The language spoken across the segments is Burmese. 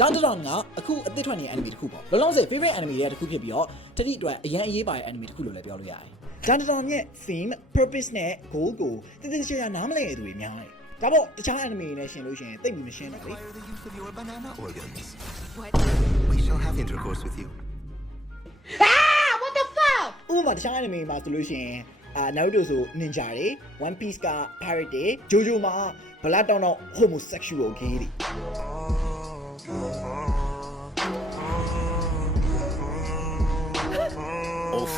တန်တရန်ကအခုအသစ်ထွက်နေတဲ့ anime တစ်ခုပေါ့လောလောဆယ် favorite anime တွေကတစ်ခုဖြစ်ပြီးတော့တတိအတွက်အရန်အရေးပါတဲ့ anime တစ်ခုလို့လည်းပြောလို့ရတယ်တန်တရန်ရဲ့ theme purpose နဲ့ goal ကိုတည်တည်ချာချာနားမလည်တဲ့သူတွေများတယ်ဒါပေါ့တခြား anime တွေနဲ့ရှင်လို့ရှိရင်သိပ်ပြီးမရှင်းတော့လေ Why are the use of your banana organs? What? We shall have intercourse with you. ဥပမာတခြား anime မှာဆိုလို့ရှိရင်အာ Naruto ဆို ninja တွေ One Piece က pirate တွေ JoJo မှာဘလာတောင်းတော့ homosexual gay တွေ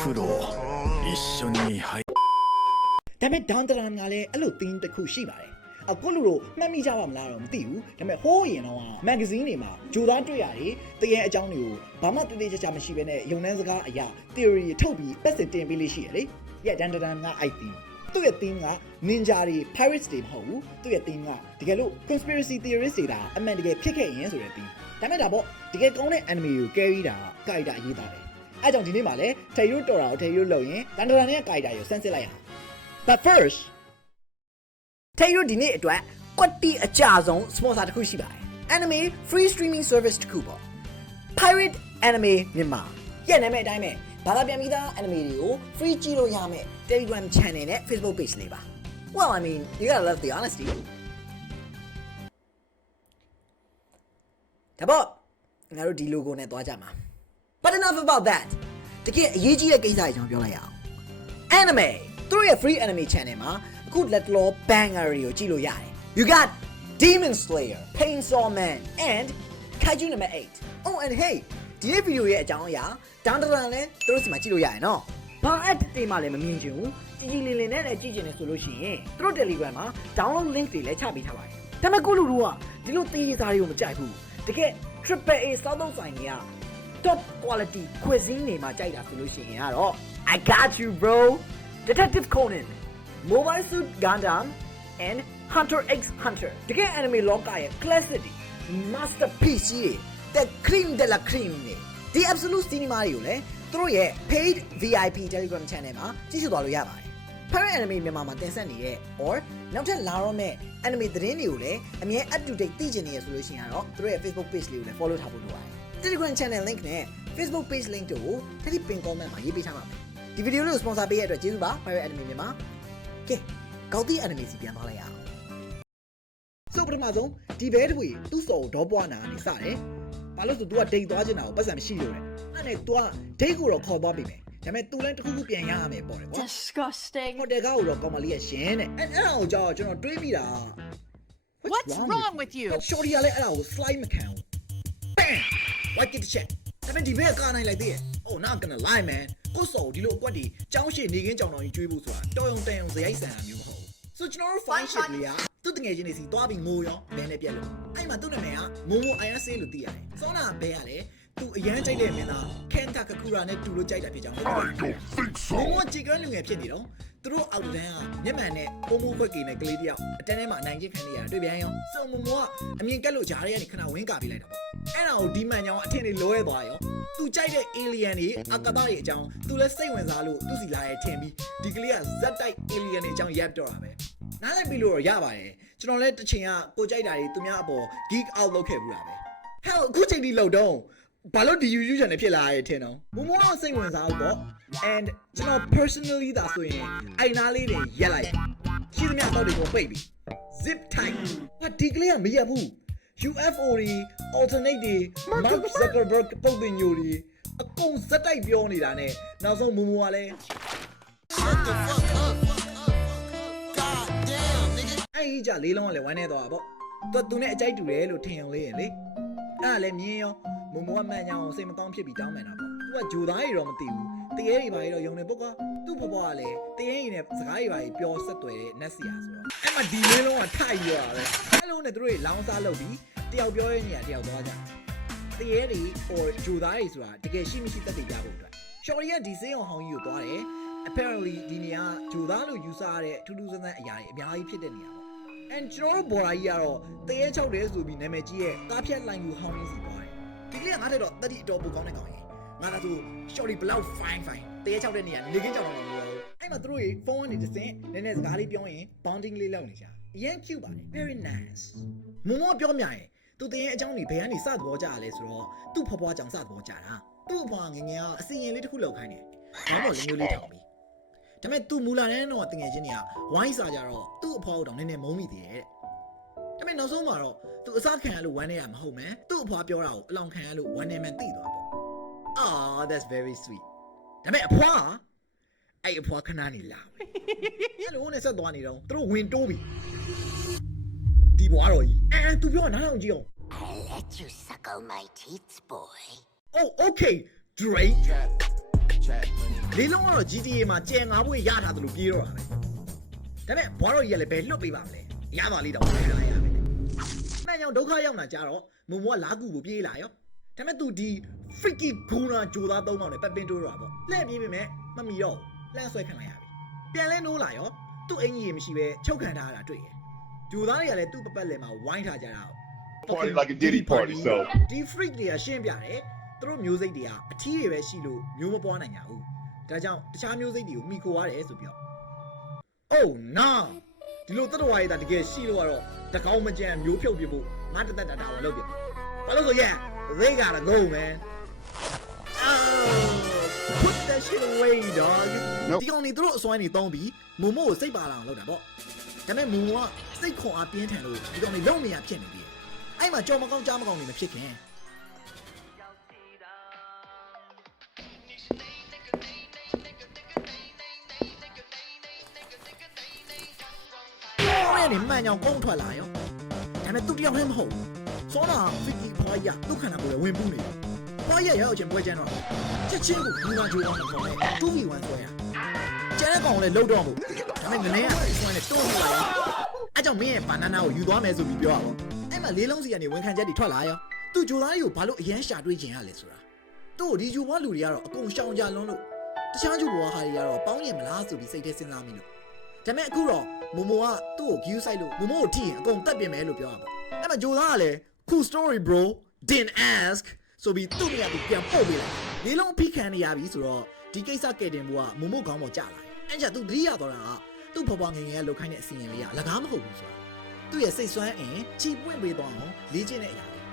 風呂一緒に入 ဒါပေမဲ့ down the line ကလည်းအဲ့လို theme တစ်ခုရှိပါတယ်အခုလူတို့မှတ်မိကြပါမလားတော့မသိဘူးဒါပေမဲ့ဟိုးရင်တော့မဂ္ဂဇင်းတွေမှာဂျိုသားတွေ့ရတယ်တကယ်အကြောင်းတွေကိုဘာမှတည်တည်ကြကြမရှိဘဲနဲ့ယုံနှန်းစကားအရာ theory တွေထုတ်ပြီးပတ်စင်တင်ပေးလေးရှိရလေရဲ့ down the line က IT သူ့ရဲ့ theme က ninja တွေ pirates တွေမဟုတ်ဘူးသူ့ရဲ့ theme ကတကယ်လို့ conspiracy theorist တွေဒါအမှန်တကယ်ဖြစ်ခဲ့ရင်ဆိုတဲ့ theme ဒါပေမဲ့ဒါပေါ့တကယ်ကောင်းတဲ့ anime ကို carry တာ character အရေးသားတယ် အဲကြောင့်ဒီနေ့မှာလည်းထေရုတော်တာကိုထေရုလုပ်ရင် down the line ရဲ့ character ကိုစမ်းစစ်လိုက်ရအောင် But first ထေရုဒီနေ့အတွက်ကွက်တီအကြဆုံး sponsor တစ်ခုရှိပါတယ် Anime free streaming service တစ်ခုပေါ့ Pirate Anime မြန်မာရဲ့နာမည်အတိုင်းပဲဘာသာပြန်ပြီးသား anime တွေကို free ကြည့်လို့ရမယ် Telegram channel နဲ့ Facebook page လေးပါ Well I mean you gotta love the honesty ဒါပေါ့ငါတို့ဒီ logo နဲ့သွားကြမှာ But enough about that တကယ်အရေးကြီးတဲ့ကိစ္စအကြောင်းပြောလိုက်ရအောင် anime သူတို့ရဲ့ free anime channel မှာအခု let law banger တွေကိုကြည့်လို့ရတယ် you got demon slayer chainsaw man and kaiju number 8 oh and hey ဒီနေ့ဗီဒီယိုရဲ့အကြောင်းအရာတန်တရန်လဲသူတို့စီမှာကြည့်လို့ရတယ်နော်ဘာအက်တေးမှလည်းမမြင်ချင်ဘူးကြည်ကြည်လင်လင်နဲ့လည်းကြည့်ချင်တယ်ဆိုလို့ရှိရင်သူတို့ Telegram မှာ download link တွေလည်းချပေးထားပါတယ်ဒါပေမဲ့ကိုလူလူကဒီလိုသေးရစားတွေကိုမကြိုက်ဘူးတကယ် triple A စောက်သုံးဆိုင်တွေက top quality cuisine တွေမှာကြိုက်တာဆိုလို့ရှိရင်ကတော့ I got you bro Detective Conan Mobile Suit Gundam and Hunter x Hunter တကယ် anime လောကရဲ့ classic တွေ masterpiece ကြီးတွေ the cream de la cream တွေဒီ absolute cinema တွေကိုလည်းသူတို့ရဲ့ paid VIP Telegram channel မှာကြည့်ရှုသွားလို့ရပါတယ် Parent Anime မြန်မာမှာတင်ဆက်နေတဲ့ or နောက်ထပ်လာတော့မဲ့ anime သတင်းတွေကိုလည်းအမြဲ up to date သိချင်နေရဆိုလို့ရှိရင်တော့သူတို့ရဲ့ Facebook page လေးကိုလည်း follow ထားဖို့လိုပါတယ် Telegram channel link နဲ့ Facebook page link တို့ကိုတတိပင် comment မှာရေးပေးထားပါမယ်။ဒီဗီဒီယိုလေးကို sponsor ပေးရတဲ့အတွက်ကျေးဇူးပါ Pirate Anime မြန်မာ။ကဲကောက်တီ anime စီပြန်သွားလိုက်ရအောင်။ဆိုပထမဆုံးဒီဘဲတွေသူ့စော်ကိုဒေါပွားနာနေစတယ်။ဘာလို့ဆို तू ကဒိတ်သွားချင်တာကိုပတ်စံမရှိလို့လေ။အဲ့နဲ့ तू ကဒိတ်ကိုတော့ခေါ်သွားပြီပဲ။ဒါပေမဲ့သူလည်းတစ်ခုခုပြန်ရရမယ်ပေါ့လေကွာ disgusting ဟိုတက်ကောက်တော့ကောင်မလေးရရှင်တဲ့အဲ့အဲ့အောင်ကြောက်ကျွန်တော်တွေးမိတာ what's wrong with you shorty ကလည်းအဲ့ဒါကို slide မခံဘူး bam what did check ဒါပေမဲ့ဒီဘက်ကကားနိုင်လိုက်သေးရဲ့ oh not gonna lie man ကိုစော်ဒီလိုအကွက်ဒီကြောင်းရှိနေခင်းကြောင်တော်ကြီးကျွေးဖို့ဆိုတာတော်ရုံတန်ရုံဇယိုက်ဆန်တာမျိုးမဟုတ်ဘူး so ကျွန်တော်တို့ fine shit လေးကသူ့တငယ်ချင်းတွေစီသွားပြီးငိုရောဘဲနဲ့ပြက်လို့အဲ့မှာသူ့နာမည်ကမိုးမိုအိုင်ယာဆေးလို့သိရတယ်စောနာဘဲကလည်းသူအရန်ကြိုက်တဲ့မင်းသားကန်တာကကူရာနဲ့တူလို့ကြိုက်တာဖြစ်ကြောင်းပြောတယ်ဘုံကကြည်ကန်းလူငယ်ဖြစ်နေတော့သူတို့အောက်တန်းကမျက်မှန်နဲ့ပုံမှုခွက်ကေနဲ့ကလေးတယောက်အတန်းထဲမှာအနိုင်ကျင့်ခံနေရတာတွေ့ပြန်ရောစုံမမောကအမြင်ကက်လို့ဂျားရဲကနေခဏဝင်းကာပေးလိုက်တာပေါ့ အဲ့ဒါကိုဒီမှန်ကြောင်အထင်တွေလောရဲသွားရောသူကြိုက်တဲ့ alien တွေအကတာတွေအကြောင်းသူလည်းစိတ်ဝင်စားလို့သူစီလာရဲထင်ပြီးဒီကလေးကဇက်တိုက် alien တွေအကြောင်းရပ်တော့တာပဲနားလည်ပြီလို့တော့ရပါတယ်ကျွန်တော်လည်းတစ်ချိန်ကကိုကြိုက်တာတွေသူများအပေါ် geek out လုပ်ခဲ့ဘူးတာပဲ hell အခုချိန်ဒီလောက်တော့ဘာလို့ဒီ YouTube channel ဖြစ်လာရဲထင်တော့မမောတော့စိတ်ဝင်စားဘူးပေါ့ and ကျွန်တော် personally ဒါဆိုရင်အိုင်နာလေးတွေရက်လိုက်ရှိသမျှတော့တွေကိုပိတ်ပြီ zip tight ဘာဒီကလေးကမရဘူး UFO တွေ alternate တွေ Mark Zuckerberg ပုံတင်ညိုတွေအကုန်ဇက်တိုက်ပြောနေတာနဲ့နောက်ဆုံးမူမူကလည်းအဲ့ဒီကြလေးလုံးကလည်းဝမ်းနေသွားတာပေါ့သူကသူနဲ့အကြိုက်တူတယ်လို့ထင်အောင်လေးရင်လေအဲ့ဒါလည်းမြင်ရောမူမူကမှန်ကြအောင်စိတ်မကောင်းဖြစ်ပြီးတောင်းပန်တာပေါ့သူကဂျိုသားတွေတော့မသိဘူး တရေတွေပါတွေတော့ယုံနေပုတ်ကသူ့ဘဘကလည်းတရေတွေနဲ့စကားတွေပါတွေပြောဆက်သွယ်တဲ့နက်စီယာဆိုတော့အဲ့မှာဒီလေးလုံးကထိုက်ရောတာပဲအဲ့လုံးနဲ့သူတို့တွေလောင်းစားလုပ်ပြီးတယောက်ပြောရဲ့နေရာတယောက်သွားကြတရေတွေ or ဂျိုသားတွေဆိုတာတကယ်ရှိမရှိတက်တည်ပြဖို့အတွက်ရှော်ရီကဒီစေးအောင်ဟောင်းကြီးကိုသွားတယ် apparently ဒီနေရာဂျိုသားလို့ယူဆရတဲ့ထူးထူးဆန်းဆန်းအရာတွေအများကြီးဖြစ်တဲ့နေရာပေါ့ and ကျွန်တော်တို့ဘော်ရာကြီးကတော့တရေချောက်တယ်ဆိုပြီးနာမည်ကြီးရဲ့ကားဖြတ်လိုင်းကိုဟောင်းကြီးစီသွားတယ်ဒီကလေးကငါတဲ့တော့တတိအတော်ပူကောင်းတဲ့ကောင်ကြီး ငါသာဆို shorty ဘလောက် fine fine တရေချောက်တဲ့နေရာနေကင်းကြောင်တော့မလို့အဲ့မှာသူတို့ရေဖုန်းကနေတစ်စင်းနည်းနည်းစကားလေးပြောရင် bonding လေးလုပ်နေကြအရင် cute ပါတယ် very nice မမောပြောမြရင်သူတင်ရဲ့အကြောင်းကြီးဘယ်ကနေစသဘောကျရလဲဆိုတော့သူ့ဖွားဖွားကြောင့်စသဘောကျတာသူ့အဖွားငယ်ငယ်ကအစီရင်လေးတစ်ခုလောက်ခိုင်းတယ်ခေါင်းပေါ်လေးမျိုးလေးထောင်ပြီးဒါပေမဲ့သူမူလာတဲ့တော့တငယ်ချင်းတွေကဝိုင်းစာကြတော့သူ့အဖွားကိုတောင်နည်းနည်းမုန်းမိသေးတယ်တဲ့ဒါပေမဲ့နောက်ဆုံးမှာတော့သူအစားခံရလို့ဝမ်းနေရမဟုတ်မယ်သူ့အဖွားပြောတာကိုအလောင်ခံရလို့ဝမ်းနေမှန်သိသွားပေါ့ Ah that's very sweet ဒါပေမဲ့အဖွားအဲ့အဖွားခဏနေလာအဲ့လိုနဲ့ဆက်သွားနေတော့သူတို့ဝင်တိုးပြီဒီဘွားတော်ကြီးအဲသူပြောတာနားထောင်ကြည့်အောင် I'll let you suckle my teeth, boy. Oh okay Drake လေးလုံးကတော့ GTA မှာကြံငါးဘွေရထားတယ်လို့ပြေးတော့တာပဲဒါပေမဲ့ဘွားတော်ကြီးကလည်းဘယ်လွတ်ပေးပါမလဲရပါလိမ့်တော့ခံလိုက်ရမယ်မှန်ကြောင်ဒုက္ခရောက်လာကြတော့မုံမောကလာကူကိုပြေးလာရော ဒါပေမဲ့ तू ဒီ freaky guna ဂျိုသားသုံးပေါင်နဲ့ပတ်ပင်းတိုးတော့တာပေါ့လှည့်ပြေးပေမဲ့မမီတော့ဘူးလှမ်းဆွဲခံလိုက်ရပြီပြန်လဲနိုးလာရောသူ့အင်ကြီးရေမရှိပဲချုပ်ခံထားတာတွေ့ရဂျိုသားတွေကလည်းသူ့ပပတ်လည်မှာဝိုင်းထားကြတာ Party like a Diddy party, so ဒီ freak တွေကရှင်းပြတယ်သူတို့မျိုးစိတ်တွေကအထီးတွေပဲရှိလို့မျိုးမပွားနိုင်ကြဘူးဒါကြောင့်တခြားမျိုးစိတ်တွေကိုမိခိုရတယ်ဆိုပြီးတော့ Oh no ဒီလိုတတော်ဝါရီတာတကယ်ရှိလို့ကတော့တကောင်းမကြံမျိုးဖြုတ်ပြဖို့ငါတသက်တာတာဝင်လုပ်ပြဘာလို့ဆိုရဲ they gotta go man oh put that shit away dog Nope. ဒီကောင်နေသူတို့အစွမ်းနေတုံးပြီးမုံမို့ကိုစိတ်ပါလာအောင်လုပ်တာပေါ့ဒါပေမဲ့မုံမို့ကစိတ်ခွန်အားပြင်းထန်လို့ဒီကောင်နေလုံးမရဖြစ်နေပြီအဲ့မှာကြော်မကောင်းကြားမကောင်းနေမဖြစ်ခင်။အဲ့ဒီမှန်ကြောင်ကုန်းထွက်လာရော။ဒါပေမဲ့သူတယောက်လည်းမဟုတ်ဘူး။စောနာဖီကီ ဖွားရဒုက္ခနာကိုလည်းဝင်ပူးနေတယ်။ဖွားရရောက်ချင်းပွဲချမ်းတော့ချက်ချင်းကိုဘူကဂျိုးအောင်တော့တယ်။ 2v1 ဆွဲရ။ကျန်တဲ့ကောင်လည်းလှုပ်တော့မို့။ဒါပေမဲ့ငနေကဆွဲနေတိုးနေလာရော။အဲ့ကြောင့်မင်းရဲ့ဘနာနာကိုယူသွားမယ်ဆိုပြီးပြောရအောင်။အဲ့မှာလေးလုံးစီကနေဝန်ခံချက်တွေထွက်လာရော။သူဂျိုသားတွေကိုဘာလို့အရန်ရှာတွေးခြင်းရလဲဆိုတာ။သူ့ကိုဒီဂျိုဘွားလူတွေကတော့အကုန်ရှောင်ကြလွန်းလို့တခြားဂျိုဘွားဟာတွေကတော့ပေါင်းရင်မလားဆိုပြီးစိတ်ထဲစဉ်းစားမိလို့ဒါပေမဲ့အခုတော့မမိုကသူ့ကို view site လို့မမိုကိုထိရင်အကုန်တက်ပြင်မယ်လို့ပြောတာပေါ့အဲ့မှာဂျိုသားကလည်း cool story bro didn't ask ဆိုပြီးသူ့နေရာသူပြန်ပို့ပေးလိုက်လေးလုံးအဖိခံနေရပြီဆိုတော့ဒီကိစ္စကဲတင်ဖို့ကမမိုခေါင်းပေါ်ကျလာတယ်အဲ့ကျသူတတိယတော့တာကသူ့ဖွားဖွားငယ်ငယ်ကလောက်ခိုင်းတဲ့အစီအရင်လေးကအလကားမဟုတ်ဘူးဆိုတာသူ့ရဲ့စိတ်ဆွမ်းအင်ချီပွင့်ပေးသွားအောင်လေ့ကျင့်တဲ့အရာလေး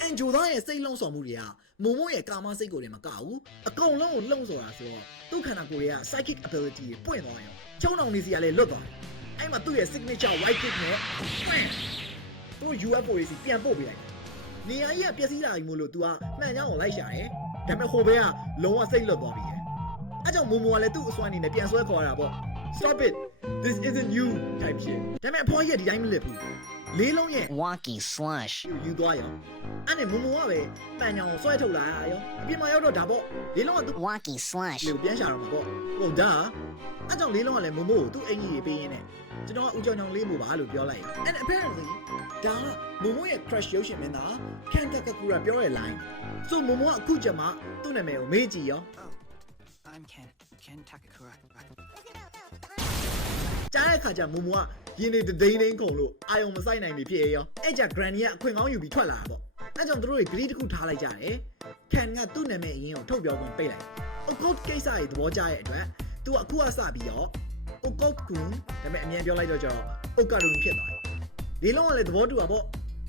အန်ဂျိုသားရဲ့စိတ်လုံးဆော်မှုတွေကမုံမို့ရဲ့ကာမစိတ်ကိုယ်တွေမကဘူးအကုန်လုံးကိုလှုံ့ဆော်တာဆိုတော့သူ့ခန္ဓာကိုယ်တွေက psychic ability တွေပွင့်သွားရောချုံအောင်နေစီကလည်းလွတ်သွားတယ်အဲ့မှာသူ့ရဲ့ signature white kick နဲ့ wham သူ့ UFO တွေစီပြန်ပို့ပေးလိုက်တယ်နေရာကြီးကပျက်စီးလာပြီမို့လို့ तू ကမှန်ချောင်းကိုလိုက်ရှာတယ်ဒါပေမဲ့ဟိုဘက်ကလုံးဝစိတ်လွတ်သွားပြီရဲ့အဲ့ကြောင့်မူမူကလည်းသူ့အစွမ်းအနေနဲ့ပြန်ဆွဲခေါ်တာပေါ့ stop it this isn't you type shit ဒါပေမဲ့အဖေါ်ကြီးကဒီတိုင်းမလစ်ဘူးလေးလုံးရဲ့ Wonky slush. ယူသွားရောအဲ့နဲ့မူမူကပဲပန်ချောင်းကိုဆွဲထုတ်လာရောအပြင်မှာရောက်တော့ဒါပေါ့လေးလုံးကသူ့ Wonky slush. လေကိုပြန်ရှာတော့မှာပေါ့ဟုတ်ဒါအဲ့ကြောင့်လေးလုံးကလည်းမမို့ကိုသူ့အင်ကြီးရေးပေးရင်းနဲ့ကျွန်တော်ကဦးကြောင်ကြောင်လေးမို့ပါလို့ပြောလိုက်ရ and apparently ဒါကမမို့ရဲ့ crush ရုပ်ရှင်မင်းသားကန်တကကူရာပြောတဲ့ line ဆိုမမို့ကအခုချက်မှသူ့နာမည်ကိုမေးကြည့်ရော I'm Ken. Ken Takakura. ကြားတဲ့ခါကျမမို့ကရင်းနေတဒိန်းဒိန်းခုံလို့အာယုံမဆိုင်နိုင်ပြီဖြစ်ရောအဲ့ကြ granny ကအခွင့်ကောင်းယူပြီးထွက်လာတာပေါ့အဲ့ကြောင့်သူတို့တွေဂရီးတစ်ခုထားလိုက်ကြတယ်ကန်ကသူ့နာမည်အရင်ကိုထုတ်ပြောခွင့်ပေးလိုက် occult ကိစ္စတွေသဘောကျတဲ့အတွက်သူကအခုကစပြီးတော့ occult ကွန်ဒါပေမဲ့အမြန်ပြောလိုက်တော့ကျတော့ occult ဖြစ်သွားတယ်ဒီလုံးကလည်းသဘောတူတာပေါ့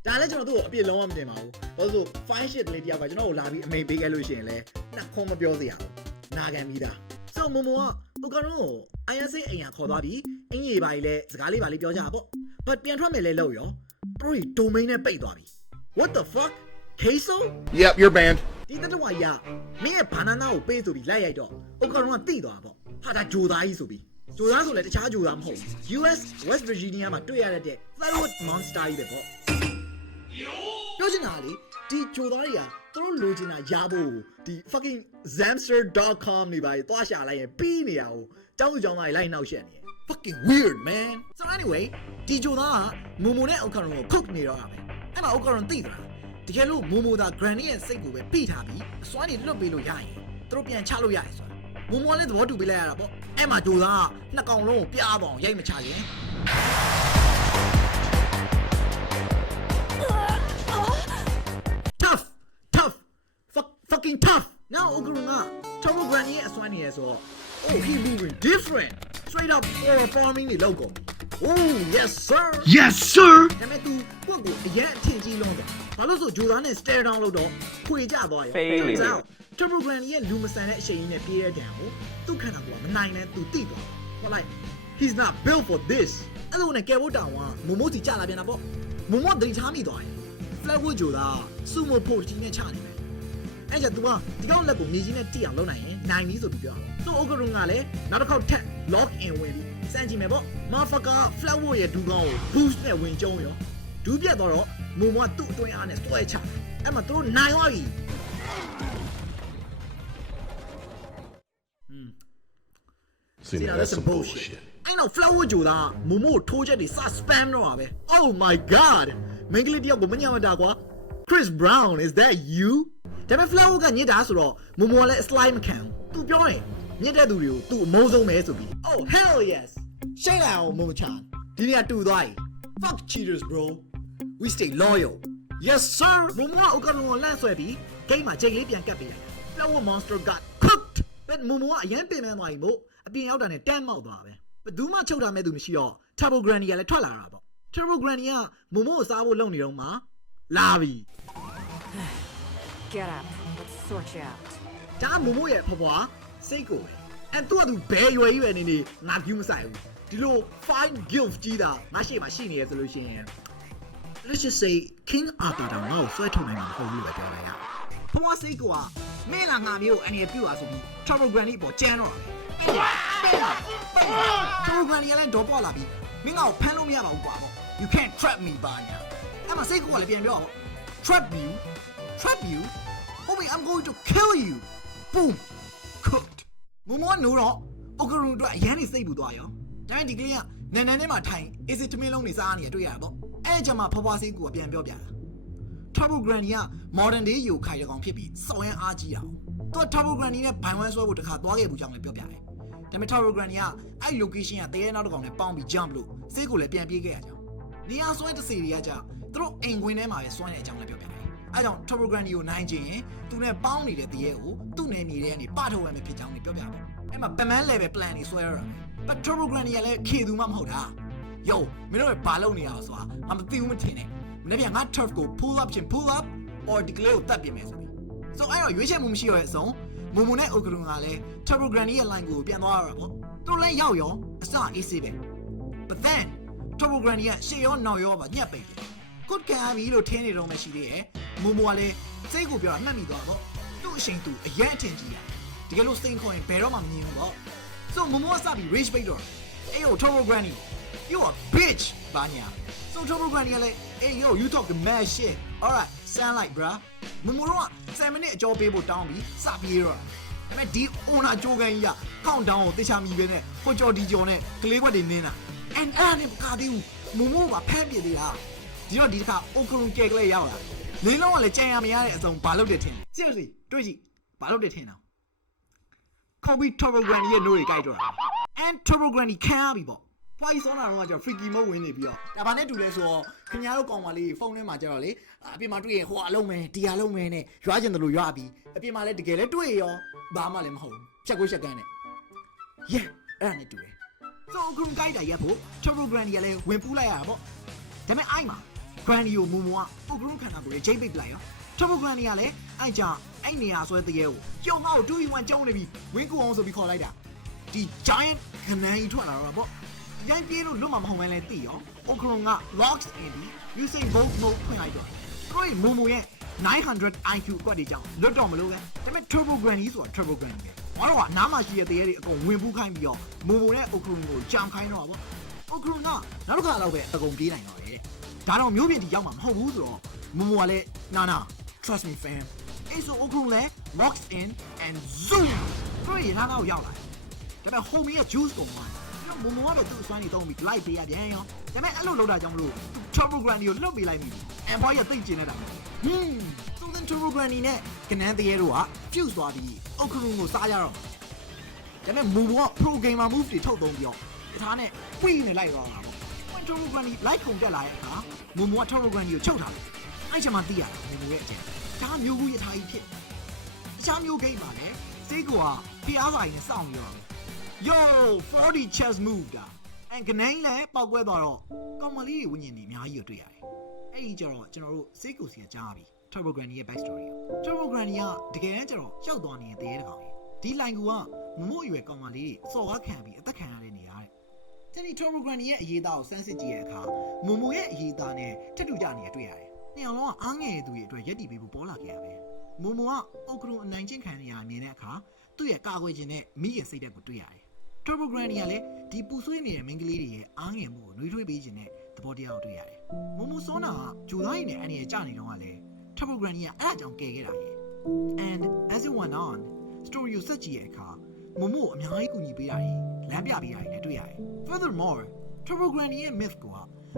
ဒါလည်းကျွန်တော်သူ့ကိုအပြစ်လုံးဝမတင်ပါဘူးဘာလို့ဆို fine shit လေးတယောက်ကကျွန်တော်ကိုလာပြီးအမိန်ပေးခဲ့လို့ရှိရင်လည်းနှက်ခုံးမပြောစရာဘူးနာခံပြီးသားဆိုမမက occult ကို ISA အိမ်ကခေါ်သွားပြီး အင်ကြီးပါကြီးလဲစကားလေးပါလေးပြောကြတာပေါ့ but ပြန်ထွက်မယ်လဲလို့ရောပရို domain နဲ့ပိတ်သွားပြီ what the fuck Queso? Yep, you're banned. ဒီတတဝါရမင်းရဲ့ဘာနာနာကိုပေးဆိုပြီးလိုက်ရိုက်တော့ဥက္ကရုံကတိသွားပေါ့ဟာဒါဂျိုသားကြီးဆိုပြီးဂျိုသားဆိုလည်းတခြားဂျိုသားမဟုတ်ဘူး US West Virginia မှာတွေ့ရတဲ့ Thyroid Monster ကြီးပဲပေါ့ပြောချင်တာကလေဒီဂျိုသားတွေကသူတို့လိုချင်တာရဖို့ဒီ fucking zamster.com နေပါသွားရှာလိုက်ရင်ပြီးနေရအောင်တောင်းသူကြောင်းသားတွေလိုက်နှောက်ရှက်နေတယ် fucking weird man so anyway ဒီဂျိုသားကမူမူနဲ့ဥက္ကရုံကို cook နေတော့တာပဲအဲ့မှာဥက္ကရုံသိသွားတကယ်လို့မူမူသာ granny ရဲ့စိတ်ကိုပဲပိထားပြီးအစွမ်းနေလွတ်ပေးလို့ရရင်သူတို့ပြန်ချလို့ရရင်ဆိုတာမူမူကလည်းသဘောတူပေးလိုက်ရတာပေါ့အဲ့မှာဂျိုသားကနှစ်ကောင်လုံးကိုပြားပေါအောင်ရိုက်မချခင် tough tough fuck fucking tough now ဥက္ကရုံက Tomo Granny ရဲ့အစွမ်းနေရဆိုတော့ oh he moving different straight up horror farming နေလောက်ကုန်ပြီ oh yes sir Yes, sir. ဒါပေမဲ့ तू ကိုယ့်ကိုအရင်အထင်ကြီးလုံးတယ်ဘာလို့ဆိုဂျိုသားနဲ့ stare down လုပ်တော့ခွေကြသွားရော Fail လေဆိုတော့ Turbo Grand ရဲ့လူမဆန်တဲ့အချိန်ကြီးနဲ့ပြေးတဲ့တန်ကိုသူ့ခန္ဓာကိုယ်ကမနိုင်နဲ့ तू တိသွားဟောလိုက် he's not built for this အဲ့လိုနဲ့ကဲဖို့တောင်ကမမိုးစီကြလာပြန်တာပေါ့မမိုးသတိထားမိသွားတယ် Flatwood ဂျိုသားစုမိုဖို့ကြီးနဲ့ချနေတယ် အဲ့ကြ तू ကဒီကောင်လက်ကိုမြေကြီးနဲ့တိအောင်လုပ်နိုင်ရင်နိုင်ပြီဆိုပြီးပြောတာဆိုအိုကရုံကလည်းနောက်တစ်ခေါက်ထက် lock in ဝင်ပြီးစမ်းကြည့်မယ်ပေါ့ motherfucker Flatwood ရဲ့ဒူကောင်ကို boost နဲ့ဝင်ကျုံရောဒူးပြတ်တော့တော့မုံမကသူ့အတွင်းအားနဲ့စွဲချအဲ့မှာသူတို့နိုင်သွားပြီ See, See, now now that's that's some some bullshit. bullshit. အဲ့တော့ flower ဂျိုသားမမို့ထိုးချက်တွေစ spam တော့ပါပဲ Oh my god မင်းကလေးတယောက်ကိုမညံ့မတာကွာ Chris Brown is that you ဒါပေမဲ့ flower ကညစ်တာဆိုတော့မမိုကလည်း slide မခံဘူး तू ပြောရင်ညစ်တဲ့သူတွေကို तू အမုန်းဆုံးပဲဆိုပြီး Oh hell yes ရှိန်လာအောင်မမချာဒီနေ့ကတူသွားပြီ Fuck cheaters bro we stay loyal yes sir မမိုကအုတ်ကလုံးကိုလန့်ဆွဲပြီး game မှာချိန်လေးပြန်ကတ်ပေးလိုက် flower monster got cooked ဘယ်မမိုကအရန်ပင်ပန်းသွားပြီမို့အပြင်ရောက်တာနဲ့တန်းမောက်သွားပဲဘယ်သူမှချုပ်တာမဲ့သူမရှိတော့ turbo granny ကလည်းထွက်လာတာပေါ့ turbo granny ကမမိုကိုစားဖို့လုပ်နေတော့မှ လာပြီ Get up. Let's sort you out. ဒါကမမိုရဲ့ဖွားဖွားစိတ်ကိုပဲအဲ့သူကသူဘဲရွယ်ကြီးပဲနေနေငါကျူးမဆိုင်ဘူးဒီလို fine guilt ကြီးတာငါရှေ့မှာရှိနေရဆိုလို့ရှိရင် let's just say king arthur တောင်ငါ့ကိုဆွဲထုတ်နိုင်မှာမဟုတ်ဘူးပဲပြောလိုက်ရဖွားဖွားစိတ်ကမင်းလာငါမျိုးအနေနဲ့ပြုတ်သွားဆိုပြီး turbo granny ပေါ်ကျန်းတော့တာပဲ turbo granny ကလည်းဒေါ်ပေါ်လာပြီးမင်းငါ့ကိုဖမ်းလို့မရပါဘူးကွာပေါ့ you can't trap me ပါညာ အဲ့မှာစိတ်ကလည်းပြန်ပြောပေါ့ trap you trap you homie i'm going to kill you boom cooked မမောနိုးတော့အိုကရုံအတွက်အရန်နေစိတ်ပူသွားရောဒါပေမဲ့ဒီကလေးကနန်နန်နဲ့မှထိုင် easy တမင်းလုံးနေစားနေရတွေ့ရတာပေါ့အဲ့ကြမှာဖွားဖွားစိတ်ကူကပြန်ပြောပြတာ Turbo Granny က modern day ယူခိုင်တဲ့ကောင်ဖြစ်ပြီးစော်ရမ်းအားကြီးတာ။သူက Turbo Granny နဲ့ဘိုင်ဝမ်းဆွဲဖို့တခါသွားခဲ့ဘူးကြောင်းလည်းပြောပြတယ်။ဒါပေမဲ့ Turbo Granny ကအဲ့ location ကတရေနောက်တစ်ကောင်နဲ့ပေါင်းပြီး jump လို့စိတ်ကိုလည်းပြန်ပြေးခဲ့ရကြောင်း။နေရာဆွဲတစ်စီတွေကကြ သူတို့အိမ်ခွင်းထဲမှာပဲဆွဲနေတဲ့အကြောင်းလည်းပြောပြတယ်။အဲကြောင့် Turbo Granny ကိုနိုင်ချင်ရင်သူနဲ့ပေါင်းနေတဲ့တရေကိုသူ့နယ်မြေထဲကနေပထုတ်ရမယ်ဖြစ်ကြောင်းလည်းပြောပြတယ်။အဲ့မှာ Batman level plan တွေဆွဲရတာ။ but Turbo Granny ကလည်းခေသူမှမဟုတ်တာ။ Yo မင်းတို့ဘာလုပ်နေရအောင်ဆိုတာငါမသိဘူးမထင်နဲ့။မနေ့ကငါ turf ကို pull up ချင်း pull up or ဒီကလေးကိုတတ်ပြင်မယ်ဆိုပြီး so အဲ့တော့ရွေးချယ်မှုမရှိရတဲ့အစုံမုံမုံနဲ့အိုကရုံကလည်း turbo granny ရဲ့ line ကိုပြန်သွားရတာပေါ့သူတို့လည်းရောက်ရောအစအေးဆေးပဲ but then turbo granny ကရှေ့ရောနောက်ရောပါညက်ပိတ်တယ် good ခံရပြီလို့ထင်းနေတော့မှရှိသေးရဲ့မုံမုံကလည်းစိတ်ကိုပြောတာမှတ်မိသွားပေါ့သူ့အချိန်သူအရန်အထင်ကြီးတာတကယ်လို့စိန်ခေါ်ရင်ဘယ်တော့မှမမြင်ဘူးပေါ့ so မုံမုံကစပြီး rage ပိတ်တော့အေးဟို turbo granny you a bitch ဘာညာ so turbo granny ကလည်း hey yo you talk the mad shit alright sound like bruh မမတော့7မိနစ်အကြောပေးဖို့တောင်းပြီးစပြေးတော့ဒါပေမဲ့ဒီ owner ကြိုးကန်ကြီးက count down ကိုတေချာမိပဲနဲ့ဟိုကြော်ဒီကြော်နဲ့ကလေးကွက်တွေနင်းတာ and အဲ့ဒါနဲ့မကသေးဘူးမမိုးကဖမ်းပြသေးတာ ဒီတော့ဒီတစ်ခါ okrum ကဲကလေးရောက်လာလင်းလုံးကလည်းကြံရမရတဲ့အစုံဘာလုပ်တယ်ထင်လဲ seriously တွေ့ကြည့်ဘာလုပ်တယ်ထင်တော့ Kobe Turbo Granny ရဲ့ note တွေကြိုက်တော့တာ and Turbo Granny ခံရပြီပေါ့ဖွာကြီးစောနာတော့ကကျတော့ freaky mode ဝင်နေပြီးတော့ဒါဘာနဲ့တူလဲဆိုတော့ခင်ဗျားတို့ကောင်မလေးဖုန်းထဲမှာကျတော့လေအပြင်မှာတွေ့ရင်ဟိုအလုံးမယ်ဒီအလုံးမယ်နဲ့ရွာကျင်တယ်လို့ရွာပြီးအပြင်မှာလည်းတကယ်လည်းတွေ့ရောဘာမှလည်းမဟုတ်ဘူးဖြတ်ကွေးဖြတ်ကန်းနဲ့ yeah အဲ့ဒါနဲ့တူတယ် so အခုကြိုက်တာရက်ဖို့ Turbo Granny ကလည်းဝင်ပူးလိုက်ရတာပေါ့ဒါပေမဲ့အိုက်မှာ Granny ကိုမူမူက Ogru ခန္ဓာကိုယ်လေးချိန်ပိတ်ပလိုက်ရော Turbo Granny ကလည်းအဲ့ကြအဲ့နေရာဆွဲတရေကိုကြောင်မကို2 in 1ကျုံနေပြီးဝင်းကူအောင်ဆိုပြီးခေါ်လိုက်တာဒီ giant ခနန်းကြီးထွက်လာတော့ပေါ့ရိုင်းပြေးလို့လွတ်မှာမဟုတ်ဘဲလဲသိရော Ogru က locks in ပြီး using both mode ဖွင့်လိုက်တော့ကိုယ်မူမူရဲ့900 IQ ကွက်တွေကြောင့်လွတ်တော့မလို့ပဲဒါပေမဲ့ Turbo Granny ဆိုတာ Turbo Granny ပဲဘာလို့ကအနားမှာရှိတဲ့တရေတွေအကုန်ဝင်ပူးခိုင်းပြီးတော့မူမူနဲ့ Ogru ကိုကြောင်ခိုင်းတော့ပေါ့ Ogru ကနောက်တစ်ခါတော့ပဲအကုန်ပြေးနိုင်တော့တယ် ဒါတော့မျိုးပြင်တီရောက်မှာမဟုတ်ဘူးဆိုတော့မူမူကလည်းနာနာ trust me fam အဲ့ဆို Ogru လည်း locks in and zoom တွေ့ရနာနာကိုရောက်လာတယ်ဒါပေမဲ့ home ရဲ့ juice ကုန်သွားတယ်မမမတော့သူ့အစွမ်းကြီးတုံးပြီး light ပေးရပြန်ရောဒါပေမဲ့အဲ့လိုလုပ်တာကြောင့်မလို့ Turbo Granny ကိုလွတ်ပေးလိုက်မိအန်ဘောရဲ့သိကျင်နေတာဟွန်းသူသင် Turbo Granny နဲ့ကနန်းတရေတို့ကပြုတ်သွားပြီးအုတ်ခရုံကိုစားရတော့ဒါပေမဲ့မူဘောက pro gamer move တွေထုတ်သုံးပြီးတော့တထားနဲ့ပွေးနေလိုက်တော့ တာပေါ့ Turbo Granny light ကုန်တက်လာတဲ့အခါမူမောက Turbo Granny ကိုချုပ်ထားတယ်အဲ့ချက်မှသိရတာမူမေရဲ့အချက်ဒါမျိုးဘူးရထားကြီးဖြစ်တခြားမျိုးဂိမ်းပါလေစိတ်ကွာဖျားစာရင်နဲ့စောင့်ပြီးတော့ Yo 40 chess move တာအဲကနိုင်လည်းပောက်ကွဲသွားတော့ကောင်မလေးတွေဝိညာဉ်တွေအများကြီးကိုတွေ့ရတယ်အဲ့ဒီကျတော့ကျွန်တော်တို့စိတ်ကိုစီကကြားပြီ Turbo Granny ရဲ့ back story ကို Turbo Granny ကတကယ်တမ်းကျတော့ရောက်သွားနေတဲ့တရေတကောင်ကြီးဒီလိုင်ကူကမမို့အရွယ်ကောင်မလေးတွေစော်ကားခံပြီးအသက်ခံရတဲ့နေရာတဲ့ တနေ့ Turbo Granny ရဲ့အရေးသားကိုစမ်းစစ်ကြည့်တဲ့အခါမမိုရဲ့အရေးသားနဲ့ထပ်တူကြနေရတွေ့ရတယ်နှစ်ယောက်လုံးကအားငယ်သူတွေအတွက်ရက်တီပေးဖို့ပေါ်လာခဲ့ရပဲမမိုကအုတ်ကရုံအနိုင်ကျင့်ခံနေရမြင်တဲ့အခါသူ့ရဲ့ကာကွယ်ခြင်းနဲ့မိရဲ့စိတ်ဓာတ်ကိုတွေ့ရတယ် Turbo Granny ကလည်းဒီပူဆွေးနေတဲ့မင်းကလေးတွေရဲ့အားငယ်မှုကိုနှွေးထွေးပေးခြင်းနဲ့သဘောတရားကိုတွေ့ရတယ်။မမိုစောနာကဂျူသားရည်နဲ့အန်ရကြနေတော့ကလည်း Turbo Granny ကအဲ့အကြောင်းကယ်ခဲ့တာရဲ့ And as it went on story ကိုဆက်ကြည့်ရဲ့အခါမမိုကိုအများကြီးကူညီပေးတာတွေ လမ်းပြပေးတာတွေလည်းတွေ့ရတယ်။ Furthermore Turbo Granny ရဲ့ myth က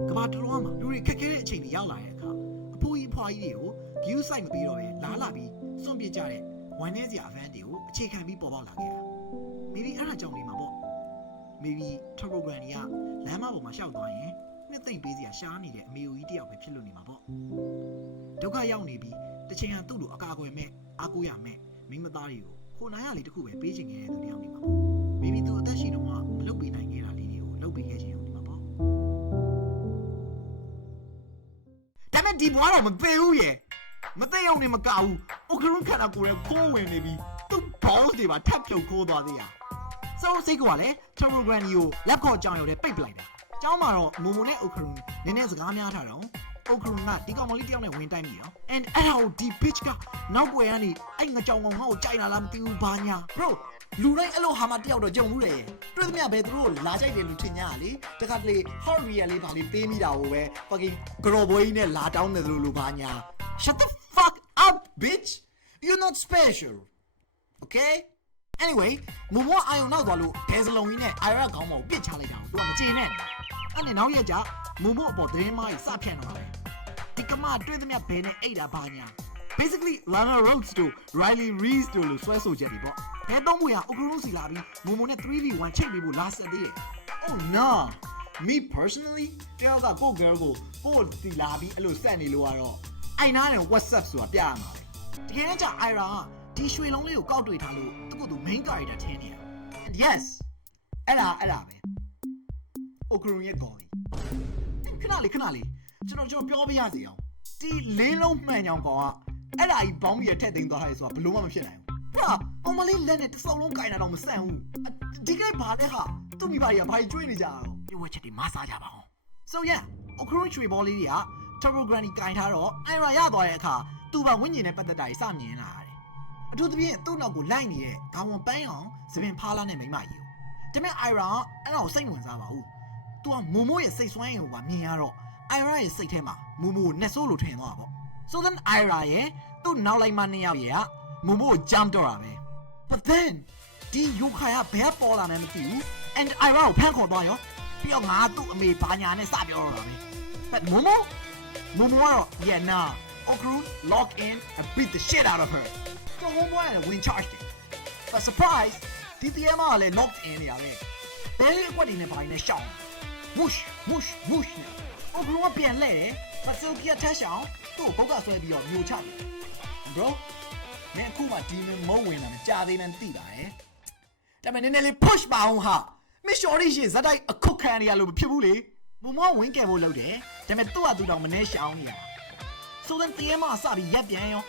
ကဘာတလွားမှာလူတွေခက်ခဲတဲ့အချိန်တွေရောက်လာတဲ့အခါအဖိုးကြီးအဖွားကြီးတွေကို view site မပြီးတော့ပဲလားလာပြီးစွန့်ပစ်ကြတဲ့ဝမ်းနည်းစရာ event တွေကိုအခြေခံပြီးပေါ်ပေါက်လာခဲ့တာ။ maybe အဲ့ဒါကြောင့်နေမှာပေါ့ maybe Turbo Granny ကလမ်းမပေါ်မှာရှောက်သွားရင်နှစ်သိမ့်ပေးစရာရှားနေတဲ့အမေဦးကြီးတယောက်ပဲဖြစ်လို့နေမှာပေါ့ဒုက္ခရောက်နေပြီးတစ်ချိန်ဟန်သူ့လိုအကာအကွယ်မဲ့အားကိုးရမဲ့မိန်းမသားတွေကိုခိုနိုင်ရလေးတစ်ခုပဲပေးချင်ခဲ့တဲ့သူတယောက်နေမှာပေါ့ maybe သူအသက်ရှင်တော့မှမလုပ်ပေးနိုင်ခဲ့တာလေးတွေကိုလုပ်ပေးခဲ့ခြင်းနေမှာပေါ့ဒါမဲ့ဒီဘွားတော့မသိဘူးရဲ့မသိအောင်နေမကဘူးအိုခရုခန္ဓာကိုယ်ရဲ့ခိုးဝင်နေပြီးသူ့ဘောင်းတွေပါထပ်ဖြုတ်ခိုးသွားသေးရဆိုတော့စိတ်ကလည်း Turbo Granny ကိုလက်ခေါ်ကြောင်ရုံနဲ့ပိတ်ပလိုက်တာ။ကျောင်းမှာတော့မူမူနဲ့ Okrum နည်းနည်းစကားများထားတော့ Okrum ကဒီကောင်မလေးတယောက်နဲ့ဝင်တိုက်မိရော and အဲ့ဒါကိုဒီ pitch ကနောက်ွယ်ကနေအဲ့ငကြောင်ကောင်ငါ့ကိုကြိုက်လာလားမသိဘူးဘာညာ bro လူတိုင်းအဲ့လိုဟာမတယောက်တော့ကြုံဘူးလေတွေ့သမျှပဲသူတို့လာကြိုက်တယ်လူထင်ကြရလေတခါတလေ hot real လေးပါလေးပေးမိတာကိုပဲ fucking ဂရော်ဘွေးကြီးနဲ့လာတောင်းတယ်လို့လူဘာညာ shut the fuck up bitch you're not special okay anyway မမအာယုံနောက်သွားလို့ဒဲစလုံးကြီးနဲ့အာရခေါင်းပေါ်ကိုပစ်ချလိုက်တာကိုသူကမကျေနပ်ဘူးအဲ့နဲ့နောက်ရက်ကျမမအပေါ်သတင်းမားကြီးစဖြန့်တော့တယ် ဒီကမတွေ့သမျှဘဲနဲ့အိတ်တာဘာညာ basically Lana Rhodes တို့ Riley Reese တို့လို့ဆွဲဆိုချက်တွေပေါ့ဘဲသုံးမွေကအကူလုံးစီလာပြီးမမနဲ့ 3v1 ချိန်ပေးဖို့လာဆက်သေးတယ် oh no me personally တယောက်ကကို girl ကိုကိုတီလာပြီးအဲ့လိုဆက်နေလို့ကတော့အိုင်နာနဲ့ WhatsApp ဆိုတာပြရမှာပဲတကယ်တော့ Ira ကဒီရွှေလုံးလေးကိုကောက်တွေ့ထားလို့သူ့ကိုယ်သူ main character ထင်နေတာ and yes အဲ့ဒါအဲ့ဒါပဲ Okron ရဲ့ကော်လီခဏလေးခဏလေး ကျွန်တော်ကျွန်တော်ပြောပြရစီအောင်ဒီလင်းလုံးမှန်ကြောင်ကောင်ကအဲ့ဒါကြီးဘောင်းကြီးထက်သိမ်းသွားတယ်ဆိုတာဘလို့မှမဖြစ်နိုင်ဘူးဟာအမလေးလက်နဲ့တစ်စုံလုံးကင်တာတော့မဆန့်ဘူးဒီကိဘာလဲဟာသူ့မိဘကြီးကဘာကြီးကျွေးနေကြတာတော့ပြောဝက်ချက်တွေမစားကြပါအောင် so yeah Okron ရွှေဘောလေးတွေက Turbo Granny ကင်ထားတော့ Ira ရသွားတဲ့အခါသူ့ဘာဝင်းကျင်နဲ့ပတ်သက်တာကြီးစမြင်လာတယ်အထူးသဖြင့်သူ့နောက်ကိုလိုက်နေတဲ့ခေါင်းဝန်ပန်းအောင်သပင်ဖားလာတဲ့မိန်းမကြီးကိုဒါပေမဲ့ Ira ကအဲ့ဒါကိုစိတ်ဝင်စားပါဘူး။ तू ကမိုမိုရဲ့စိတ်ဆွမ်းရင်ကိုပါမြင်ရတော့ Ira ရဲ့စိတ်ထဲမှာမိုမိုကိုနှက်ဆိုးလို့ထင်သွားတာပေါ့။ So then Ira ရဲ့သူ့နောက်လိုက်မနှစ်ယောက်ရဲ့ကမိုမိုကို jump တော့တာပဲ။ But then ဒီယိုခါရဘယ်ပေါ်လာမှန်းမသိဘူး။ and Ira ကိုဖမ်းခေါ်သွားရောပြီးတော့ငါသူ့အမေဘာညာနဲ့စပြောတော့တာပဲ။ But Momo Momo ကတော့ yeah nah Okru lock in and beat the shit out of her တော့ homeboy ကလည်း win charge တယ် but surprise ဒီ TM ကလည်း knocked in နေရပဲဘယ်အကွက်တွေနဲ့ဘာတွေနဲ့ရှောင်း mush mush mush နဲ့ Okru ကပြန်လှည့်တယ် but Silky ကထက်ရှောင်းသူ့ကိုဘုတ်ကဆွဲပြီးတော့မျိုးချတယ် bro မင်းအခုမှ demon မုံဝင်တာမကြသေးမှန်းသိပါတယ်ဒါပေမဲ့နည်းနည်းလေး push ပါအောင်ဟာမင်း shorty ရှေ့ဇက်တိုက်အခုခံရရလို့မဖြစ်ဘူးလေမမောဝင်ကယ်ဖို့လုပ်တယ်ဒါပေမဲ့သူ့ဟာသူ့တောင်မနေရှောင်းနေရဆိုတော့ TM ကစပြီးရက်ပြန်ရော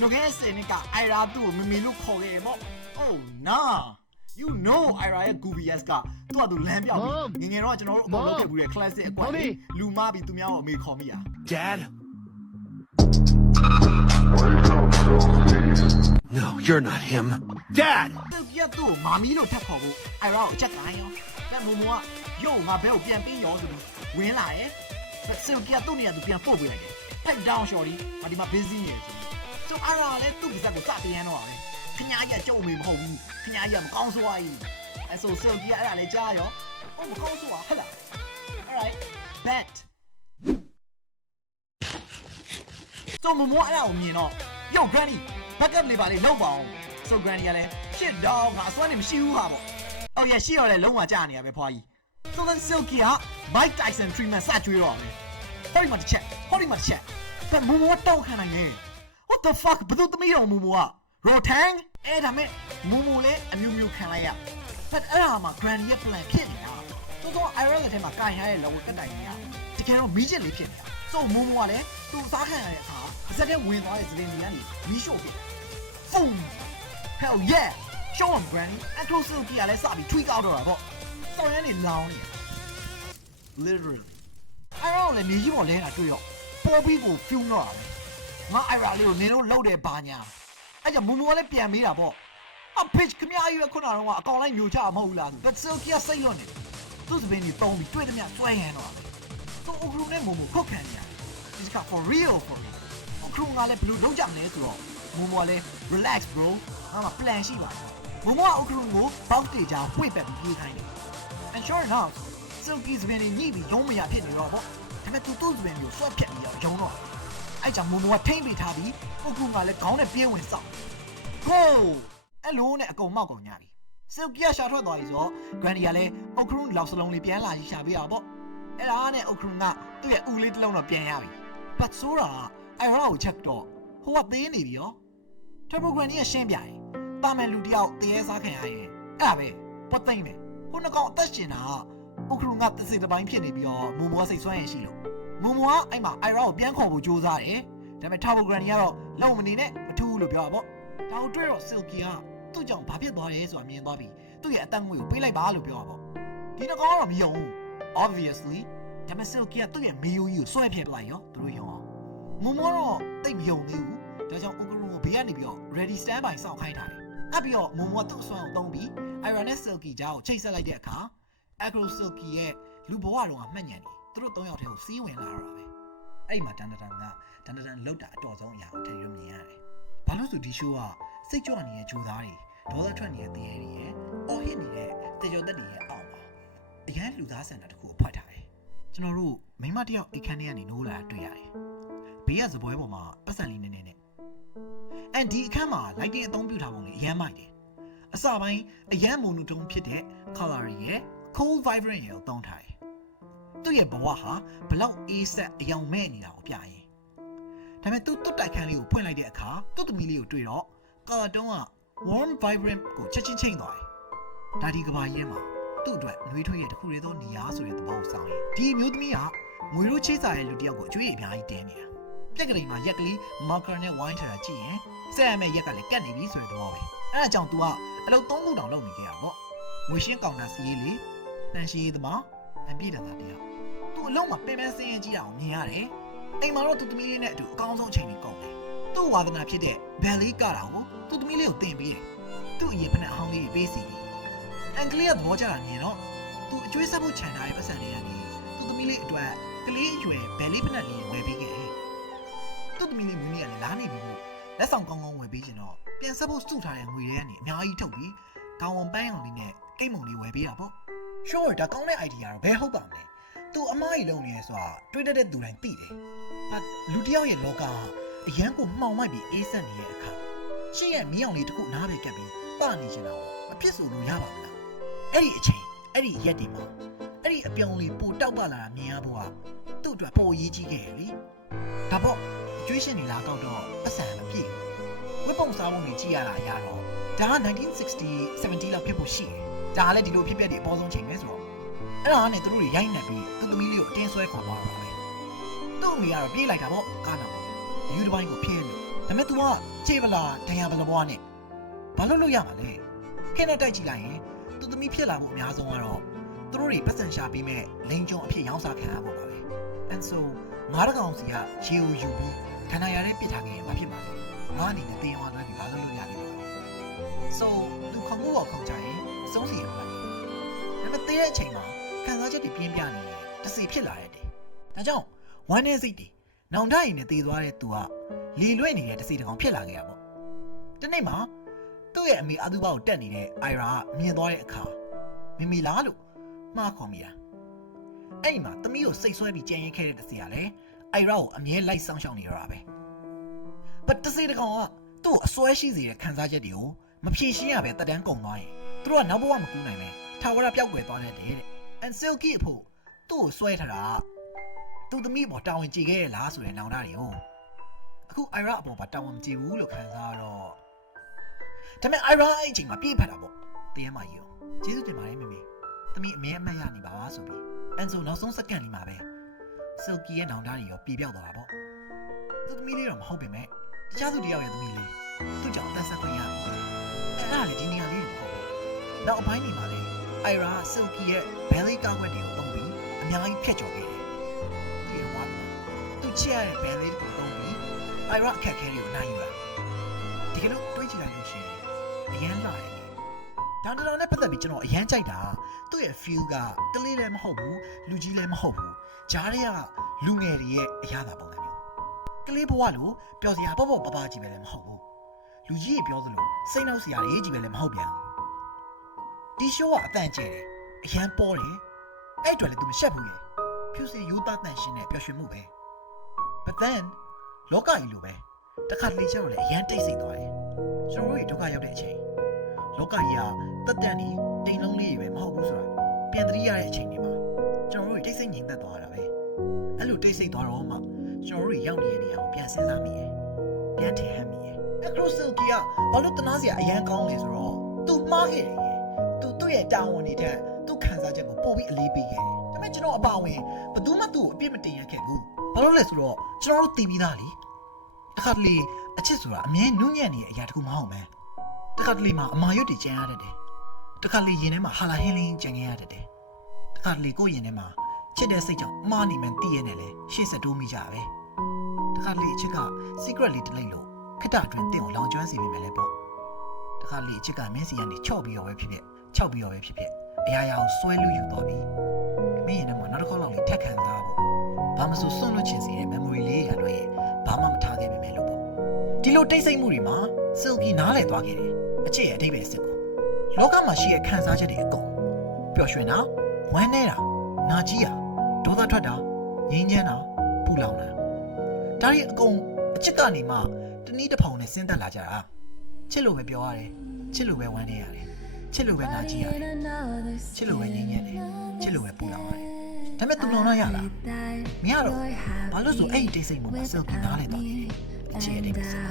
no que ese ni ka ira tu mi mi lu kho ge mo oh nah you know ira ရဲ့ gubias ကသူ့အတူလမ်းပြောက်ပြီးငငယ်တော့ကျွန်တော်တို့အကုန်လုပ်ခဲ့ဘူးတဲ့ classic အကွက်လေးလူမပြီးသူများကိုအမေခေါ်မိရ Dad? No, you're not him. Dad! သူပြတ်သူ့မာမီလို့ထပ်ခေါ်ဖို့ ira ကိုအချက်ကိုင်းရောတဲ့မူမူကရုပ်ငါဘဲကိုပြန်ပြီးရောဆိုပြီးဝင်လာရဲ့ but စကီကသူ့နေရာသူပြန်ပို့ပေးလိုက်တယ် head down shorty မဒီမှာ busy နေတယ်ဆိုပြီး so ira လည်းသူ့ပါဇက်ကိုစတင်ရမ်းတော့ပါပဲ ခညာကြီးကကြုံမေမဟုတ်ဘူးခညာကြီးကမကောင်းဆိုးသွားကြီးအဲဆို silky ကအဲ့ဒါလည်းကြားရောဟိုမကောင်းဆိုးပါဟဲ့လား alright bet ဆိုမမောအဲ့ဒါကိုမြင်တော့ yo granny backup လေးပါလေလောက်ပါအောင် so granny ကလည်း shit dog ငါအစွမ်းနေမရှိဘူးဟာပေါ့အော်ရရှိရောလေလုံးဝကြာနေရပဲဖွာကြီး so then silky က mike tyson treatment စကျွေးတော့မယ်ဟောဒီမှာတစ်ချက်ဟောဒီမှာတစ်ချက်ဒါမမောတောက်ခံနိုင်တယ် what the fuck ဘယ်သူသမီးတော်မူမူက rotang အဲ့ဒါမဲ့မူမူလည်းအမျိုးမျိုးခံလိုက်ရ but အဲ့ဒါမှာ granny ရဲ့ plan ဖြစ်နေတာစိုးစိုး IRA လက်ထဲမှာကင်ရတဲ့လောကကတ်တိုင်ကြီးကတကယ်တော့မီးချက်လေးဖြစ်နေတာဆိုမုံမွားလည်းသူ့စားခံရတဲ့အခါအစက်ထဲဝင်သွားတဲ့ဇလင်ကြီးကနေမီးရှို့ဖြစ်ဖုန်း hell yeah show him granny အခရိုဆိုကီကလည်းစပြီး tweak out တော့တာပေါ့စော်ရမ်းနေလောင်းနေ literally အဲ့တော့လည်းနေကြီးပေါ်လဲတာတွေ့တော့ပေါ်ပြီးကို feel တော့တာပဲငါ IRA လေးကိုနင်တို့လောက်တယ်ဘာညာ အဲ့ကြောင့်မုံမွားလည်းပြန်မေးတာပေါ့အ pitch ခမကြီးကခုနကတော့အကောင်လိုက်မျိုးချမဟုတ်လား but still ကစိတ်လွတ်နေသူ့စပင်းကြီးတုံးပြီးတွေ့တယ်မြဆွဲရမ်းတော့တယ်သူအုပ်ကရုနဲ့မုံမခုတ်ခံနေရတယ် this is for real for real အခရုံကလည်းဘယ်လိုလုပ်ကြမလဲဆိုတော့မုံမွားလည်း relax bro ငါမှ plan ရှိပါတယ်မုံမွားအခရုံကို box တေချာဝှေ့ပက်ပြီးပြေးခိုင်းတယ် and sure enough silky စပင်းကြီးညှိပြီးရုံးမရဖြစ်နေတော့ပေါ့ဒါပေမဲ့သူ့သူ့စပင်းကိုဆွဲဖြတ်ပြီးတော့ရုံးတော့ အဲ့ကြောင့်မုံမွားထိမ့်ပေးထားပြီးအခရုံကလည်းခေါင်းနဲ့ပြေးဝင်စောက် go အဲ့လိုနဲ့အကုန်မောက်ကုန်ကြပြီ silky ကရှာထွက်သွားပြီဆိုတော့ granny ကလည်းအခရုံလောက်စလုံးလေးပြန်လာရှာပေးတာပေါ့အဲ့ဒါနဲ့အခရုံကသူ့ရဲ့ဦးလေးတစ်လုံးတော့ပြန်ရပြီ but ဆိုတာအဲ့ဟောကိုချက်တော့ဟိုကသေးနေပြီရော turbo granny ကရှင်းပြရင်တာမန်လူတယောက်တရေစားခံရရင်အဲ့ဒါပဲပတ်သိမ့်ပဲခုနကောင်အသက်ရှင်တာဥခရုံကတစ်စိတစ်ပိုင်းဖြစ်နေပြီးတော့မူမောစိတ်ဆွမ်းရင်ရှိလို့ မူမောကအဲ့မှာအိုင်ရာကိုပြန်ခေါ်ဖို့ကြိုးစားတယ်ဒါပေမဲ့ turbo granny ကတော့လုံမနေနဲ့မထူးဘူးလို့ပြောတာပေါ့ဒါကိုတွေ့တော့ silky ကသူ့ကြောင့်ဘာဖြစ်သွားလဲဆိုတာမြင်သွားပြီးသူ့ရဲ့အတန်းငွေကိုပေးလိုက်ပါလို့ပြောတာပေါ့ဒီနကောင်ကတော့မယုံဘူး obviously ဒါပေမဲ့ silky ကသူ့ရဲ့မေယိုကြီးကိုဆွဲဖြတ်ပလိုက်ရောသူတို့ယုံအောင်မုံမောတော့တိတ်မယုံသေးဘူးဒါကြောင့်အိုကရုံကိုဘေးကနေပြီးတော့ ready stand by စောင့်ခိုင်းထားတယ်။အဲ့ပြီးတော့မုံမောသူ့အစွမ်းကိုသုံးပြီး Iron နဲ့ Silky ကြားကိုချိတ်ဆက်လိုက်တဲ့အခါ Agro Silky ရဲ့လူဘဝတော်ကမှတ်ညံနေ သူတို့၃ယောက်တည်းကိုစီးဝင်လာတော့တာပဲ။အဲ့ဒီမှာတန်တန်ကတန်တန်လောက်တာအတော်ဆုံးအရာကိုထည့်ရမြင်ရတယ်။ဘာလို့ဆိုဒီ show ကစိတ်ကြွနေတဲ့ဂျိုသားတွေဒေါသထွက်နေတဲ့တရေတွေရဲ့အော်ဟစ်နေတဲ့တေကျော်သက်တွေရဲ့အောက်မှာအရန်လူသားဆန္ဒတစ်ခုကိုဖတ်ထားတယ်။ကျွန်တော်တို့မိမတစ်ယောက်အခန်းထဲကနေနိုးလာတာတွေ့ရတယ်။ဘေးကစပွဲပေါ်မှာပတ်စံလေးနည်းနည်းနဲ့အန်ဒီအခန်းမှာ lighting အသုံးပြုထားပုံလေးအရမ်းမိုက်တယ်အစပိုင်းအရန်မိုနိုတုံးဖြစ်တဲ့ color ရဲ့ cold vibrant ရဲ့ကိုသုံးထားတယ် သူ့ရဲ့ဘဝဟာဘလောက်အေးဆက်အယောင်မဲ့နေတာကိုပြရင်ဒါပေမဲ့သူတွတ်တိုက်ခန်းလေးကိုဖွင့်လိုက်တဲ့အခါသူ့သမီးလေးကိုတွေ့တော့ color တုံးက warm vibrant ကိုချက်ချင်းချိန်သွားတယ်ဒါဒီကဘာကြီးထဲမှာသူ့အတွက်နှွေးထွေးရဲ့တစ်ခုတည်းသောနေရာဆိုတဲ့သဘောကိုစောင်းရင်ဒီအမျိုးသမီးကငွေတို့ချိစားတဲ့လူတစ်ယောက်ကိုအကျွေးအများကြီးတင်းနေတာပြက်ကလေးမှာရက်ကလေးမာကာနဲ့ဝိုင်းထတာကြည့်ရင်ဆက်ရမယ့်ရက်ကလည်းကတ်နေပြီဆိုတဲ့သဘောပဲအဲဒါကြောင့် तू ကအလုပ်သုံးခုတောင်လုပ်နေခဲ့ရပေါ့ငွေရှင်းကောင်တာစီးလေးတန်ရှင်းရေးသမားအပြည့်တသားတရား तू အလုံးမှာပင်ပန်းစင်းရင်ကြီးတာကိုမြင်ရတယ်။အိမ်မှာတော့သူသမီးလေးနဲ့အတူအကောင်းဆုံးချိန်ကြီးကုန်တယ်။သူ့ဝါသနာဖြစ်တဲ့ဘယ်လေးကတာကိုသူသမီးလေးကိုတင်ပေးတယ်။သူ့အရင်ဖက်နဲ့အဟောင်းလေးပေးစီတယ်။အန်ကလေးကသဘောကျတာမြင်တော့သူအကျွေးဆက်ဖို့ခြံထားတဲ့ပတ်စံလေးကနေသူသမီးလေးအတွက်ကလေးအရွယ်ဘယ်လေးဖက်နဲ့လေးဝယ်ပေးခဲ့တယ်။သူ့သမီးလေးမွေးနေ့ကလည်းလာနေပြီမို့လက်ဆောင်ကောင်းကောင်းဝယ်ပေးချင်တော့ပြန်ဆက်ဖို့စုထားတဲ့ငွေတွေကနေအများကြီးထုတ်ပြီးကောင်းဝန်ပန်းရောင်လေးနဲ့ကိတ်မုံလေးဝယ်ပေးတာပေါ့။ Sure ဒါကောင်းတဲ့ idea တော့ဘယ်ဟုတ်ပါမလဲ။ သူအမားကြီးလုံးနေရဲဆိုတာတွေးတတ်တဲ့သူတိုင်းသိတယ်ဟာလူတစ်ယောက်ရဲ့လောကအရန်ကိုမှောင်မိုက်ပြီးအေးဆက်နေတဲ့အခါရှေ့ရဲ့မီးအောင်လေးတစ်ခုနားပဲကပ်ပြီးပနေချင်တာကိုမဖြစ်ဆိုလို့ရပါမလားအဲ့ဒီအချိန်အဲ့ဒီရက်တွေမှာအဲ့ဒီအပြောင်းလေးပိုတောက်ပလာတာမြင်ရဖို့ကသူ့အတွက်ပိုအရေးကြီးခဲ့ရပြီဒါပေါ့ကျွေးရှင်နေလာတော့တော့ပတ်စံမပြည့်ဘူးဝက်ပုံစားပုံတွေကြည့်ရတာရတော့ဒါက1960 70လောက်ဖြစ်ဖို့ရှိတယ်ဒါကလည်းဒီလိုဖြစ်ပျက်တွေအပေါ်ဆုံးချိန်ပဲဆိုတော့ အဲ့ဒါနဲ့သူတို့တွေရိုက်နှက်ပြီးသူ့သမီးလေးကိုအတင်းဆွဲခေါ်သွားတာပဲသူ့အမေကတော့ပြေးလိုက်တာပေါ့ကားနာပေါ့ယူတစ်ပိုင်းကိုဖြဲလို့ဒါပေမဲ့ तू ကခြေပလာဒဏ်ရာပလဘွားနဲ့ဘာလို့လို့ရမှာလဲခင်းနဲ့တိုက်ကြည့်လိုက်ရင်သူ့သမီးဖြစ်လာဖို့အများဆုံးကတော့သူတို့တွေပတ်စံရှာပြီးမဲ့လိန်ကြုံအဖြစ်ရောင်းစားခံရဖို့ပါပဲ and so ငါးတကောင်စီကရေကိုယူပြီးခန္ဓာရတဲ့ပြစ်ထားခဲ့ရင်ဘာဖြစ်မှာလဲငါအနေနဲ့တင်းအောင်လည်းဒီဘာလို့လို့ရလဲတော့ so သူခုံကူပေါ်ခုံကြရင်အဆုံးစီရမှာဒါပေမဲ့တေးတဲ့အချိန်မှာ ခံစားချက်တွေပြင်းပြနေရင်တစီဖြစ်လာရတယ်ဒါကြောင့်ဝမ်းနေစိတ်တွေနောင်တရင်နဲ့တေးသွားတဲ့သူကလီလွဲ့နေတဲ့တစီတစ်ကောင်ဖြစ်လာခဲ့ရပေါ့ဒီနေ့မှာသူ့ရဲ့အမေအသူဘကိုတက်နေတဲ့အိုင်ရာကမြင်သွားတဲ့အခါမိမိလားလို့မှားခေါ်မိတာအဲ့ဒီမှာသမီးကိုစိတ်ဆွဲပြီးကြံရင်ခဲ့တဲ့တစီကလည်းအိုင်ရာကိုအမြဲလိုက်ဆောင်ရှောက်နေရတာပဲ။ပတ်တစီတကောင်ကသူ့ကိုအစွဲရှိစေတဲ့ခံစားချက်တွေကိုမဖြေရှင်းရပဲတက်တန်းကုန်သွားရင်သူတို့ကနောက်ဘဝမကူးနိုင်ပဲထာဝရပျောက်ကွယ်သွားတတ်တယ်တဲ့။ And Silky အဖို့သူ့ကိုဆွဲထားတာကသူ့သမီးပေါ်တာဝန်ကြည့်ခဲ့ရလားဆိုတဲ့နောင်တတွေကိုအခုအိုင်ရာအပေါ်မှာတာဝန်မကြည့်ဘူးလို့ခံစားတော့ဒါပေမဲ့အိုင်ရာအဲ့အချိန်မှာပြေးဖက်တာပေါ့။တရားမကြီးရောကျေးဇူးတင်ပါတယ်မေမေ။သမီးအမြဲအမှတ်ရနေပါဆိုပြီးအန်ဆိုနောက်ဆုံးစက္ကန့်လေးမှာပဲဆယ်ကီရဲ့နောင်တတွေရောပြေပြောက်သွားတာပေါ့သူသမီးလေးတော့မဟုတ်ပေမဲ့တခြားသူတယောက်ရဲ့သမီးလေးသူ့ကြောင့်အသက်ဆက်ခွင့်ရပြီအဲ့ဒါလေဒီနေရာလေးကိုပေါ့နောက်အပိုင်းနေမှာလေ အိုင်ရာဆယ်ကီရဲ့ဘယ်လေးကောက်ွက်တွေကိုတုံးပြီးအများကြီးဖျက်ကျော်ခဲ့တယ်သူရဲ့ဝါသူချစ်ရတဲ့ဘယ်လေးကိုတုံးပြီးအိုင်ရာအခက်ခဲတွေကိုနိုင်ယူတာဒီကနေ့တွေးကြည့်လိုက်လို့ရှိရင်အရန်လာတယ်ဒေါန်တလောင်နဲ့ပတ်သက်ပြီးကျွန်တော်အရန်ကြိုက်တာသူ့ရဲ့ feel ကကလေးလည်းမဟုတ်ဘူးလူကြီးလည်းမဟုတ်ဘူးဂျားတွေကလူငယ်တွေရဲ့အရာသာပုံစံမျိုးကလေးဘဝလို့ပျော်စရာပေါ့ပေါ့ပပကြီးပဲလည်းမဟုတ်ဘူးလူကြီးတွေပြောသလိုစိတ်နှောက်စရာတွေကြီးပဲလည်းမဟုတ်ပြန်ဘူး ဒီ show ကအတန်ကျဲတယ်အရန်ပေါ်တယ်အဲ့အတွက်လည်းသူမရှက်ဘူးရဲ့ဖြူစင်ယူသားတန်ရှင်းတဲ့ပျော်ရွှင်မှုပဲ but then လောကကြီးလိုပဲတစ်ခါတလေကျတော့လည်းအရန်တိတ်ဆိတ်သွားတယ်ကျွန်တော်တို့တွေဒုက္ခရောက်တဲ့အချိန်လောကကြီးကတက်တန်နေတိမ်လုံးလေးတွေပဲမဟုတ်ဘူးဆိုတာပြန်သတိရတဲ့အချိန်တွေမှာကျွန်တော်တို့တိတ်ဆိတ်ငြိမ်သက်သွားတာပဲအဲ့လိုတိတ်ဆိတ်သွားတော့မှကျွန်တော်တို့ရောက်နေတဲ့နေရာကိုပြန်စဉ်းစားမိတယ်ပြန်ထင်ဟပ်မိတယ်အခရိုဆယ်ကီကဘာလို့တနာစရာအရန်ကောင်းလဲဆိုတော့သူမှားခဲ့တယ် သူသူ့ရဲ့တာဝန်တွေတဲ့သူခံစားချက်ကိုပို့ပြီးအလေးပေးခဲ့တယ်ဒါပေမဲ့ကျွန်တော်အပါဝင်ဘယ်သူမှသူ့ကိုအပြစ်မတင်ရခဲ့ဘူးဘာလို့လဲဆိုတော့ကျွန်တော်တို့သိပြီးသားလေတစ်ခါတလေအချစ်ဆိုတာအမြဲနုညံ့နေတဲ့အရာတစ်ခုမဟုတ်ဘူးတခါတလေမှာအမာရွတ်တွေကြံရတတ်တယ်တခါလေရင်ထဲမှာဟာလာဟင်းလင်းကြံခဲ့ရတတ်တယ်တခါတလေကိုယ့်ရင်ထဲမှာချစ်တဲ့စိတ်ကြောင့်မှားနေမှန်းသိရနေလေရှေ့ဆက်တိုးမိကြပဲတခါတလေအချစ်က secret လေးတစ်လိမ့်လို့ခက်တာအတွင်းတင့်ကိုလောင်ကျွမ်းစေမိမယ်လေပေါ့တခါလေအချစ်ကမင်းစီကနေချော့ပြီးတော့ပဲဖြစ်ဖြစ် ချောက်ပြီးတော့ပဲဖြစ်ဖြစ်အရာရာကိုဆွဲလူယူတော့ပြီးမင်းရင်ထဲမှာနောက်တစ်ခေါက်လောက်လေးထက်ခံစားဖို့ဘာမဆိုစွန့်လွတ်ချင်စီတဲ့ memory လေးရတော့ရင်ဘာမှမထားခဲ့မိမယ်လို့ပေါ့ဒီလိုတိတ်ဆိတ်မှုတွေမှာ Silky နားလည်သွားခဲ့တယ်အချစ်ရဲ့အဓိပ္ပာယ်စစ်ကိုလောကမှာရှိတဲ့ခံစားချက်တွေအကုန်ပျော်ရွှင်တာဝမ်းနည်းတာနာကျည်းတာဒေါသထွက်တာငြိမ်းချမ်းတာပူလောင်တာဒါတွေအကုန်အချစ်ကနေမှတနည်းတစ်ဖောင်နဲ့ဆင်းသက်လာကြတာချစ်လို့ပဲပြောရတယ်ချစ်လို့ပဲဝမ်းနည်းရတယ် ချစ်လို့ပဲနာကျည်းရတယ်ချစ်လို့ပဲငြိမ်းချမ်းတယ်ချစ်လို့ပဲပူလောင်ရတယ်ဒါပေမဲ့သူလောင်တော့ရလားမရတော့ဘာလို့ဆိုအဲ့ဒီတိတ်ဆိတ်မှုမှာ Silky နားလည်သွားခဲ့တယ်အချစ်ရဲ့အဓိပ္ပာယ်စစ်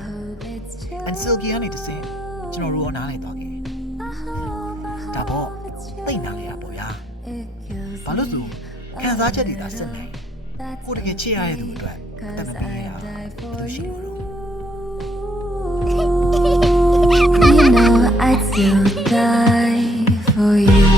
and silky ကနေတစ်ဆင့်ကျွန်တော်တို့ရောနားလည်သွားခဲ့တယ်။ဒါပေါ့သိနားလေရပေါ့ဗျာ။ဘာလို့ဆိုခံစားချက်တွေသာစစ်နိုင်ကိုတကယ်ချစ်ရတဲ့သူအတွက်အတမပေးရတာသူရှိဘူးလို့ You know I'd still die for you.